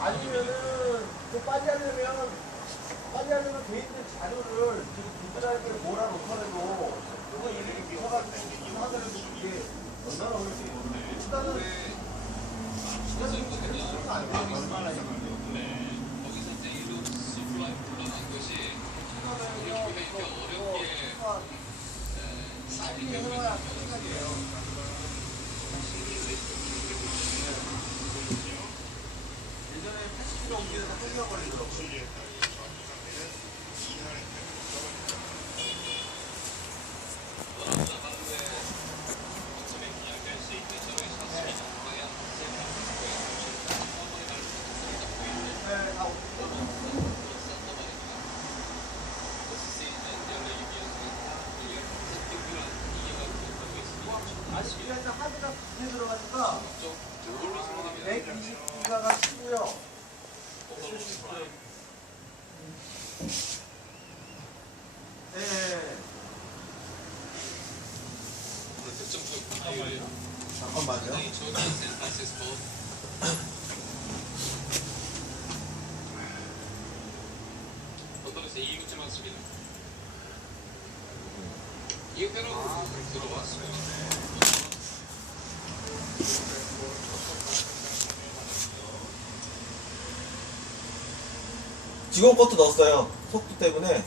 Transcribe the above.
아니면은 또 빨리 하려면 개인들 자료를 지금 구글하게 몰아놓더라도 그거 이렇게 기사가지고 하더라도 이게 얼마나 어렵지. 일단은 그냥 안 돼요. 얼마나 거기서 이제 이런 서플라이 불러난 것이 이렇게 어렵게 빨리 해놔야 생각이에요. 예전에 80km 옮기는데 1시간 걸리더라고요. 아쉽게 하니까 하드가 두개 들어가니까 120기가가 치고요. 네. 잠깐만요. 언더에서 2구째 맞습니다. 2구째로 들어왔습니다. 직원 것도 넣었어요. 속도 때문에.